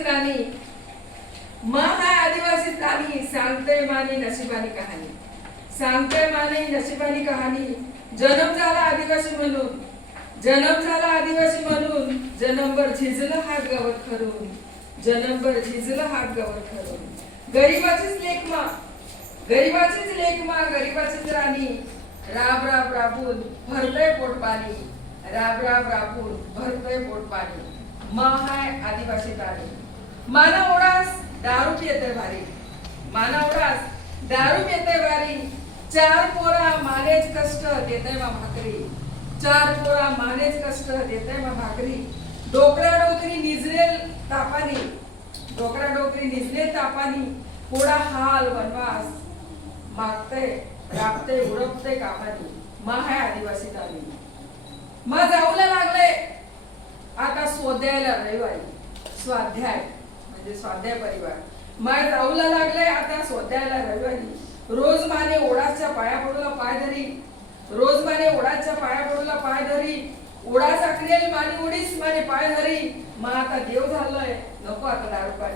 आदिवासी तानी महा आदिवासी तानी सांगते माने नशिबानी कहाणी, सांगते माने नशिबानी कहाणी. जन्म झाला आदिवासी म्हणून, जन्म झाला आदिवासी म्हणून, जन्मभर झिजलं हात गवत खरून, जन्मभर झिजलं हात गवत खरून. गरीबाचीच लेकमा, गरीबाचीच लेकमा, गरीबाचीच राणी. राब राब राबून भरतय पोट पाणी, राब राब राबून भरतय पोट पाणी. हाय आदिवासी ताणी. माना ओढास दारू पिते भारी, माना ओढास दारू पिते भारी. चार पोरा मानेच कष्ट देते मा भाकरी, चार पोरा मानेच कष्ट देते मा भाकरी. डोकरा डोकरी निजलेल तापानी, डोकरा डोकरी निजलेल तापानी. पोडा हाल वनवास मागते राबते उडपते कामानी. हाय आदिवासी ताणी. जाऊला लागले आता स्वाध्यायाला रविवारी, स्वाध्याय म्हणजे स्वाध्याय परिवार. जाऊला लागले आता स्वाध्यायाला रविवारी. रोज माने ओढाच्या पाया पडूला पाय धरी, रोज माने ओढाच्या पाया पडूला पाय धरी. ओढा साखरेल माने ओढीस माने पाय धरी. आता देव झालोय नको आता दारू पाणी.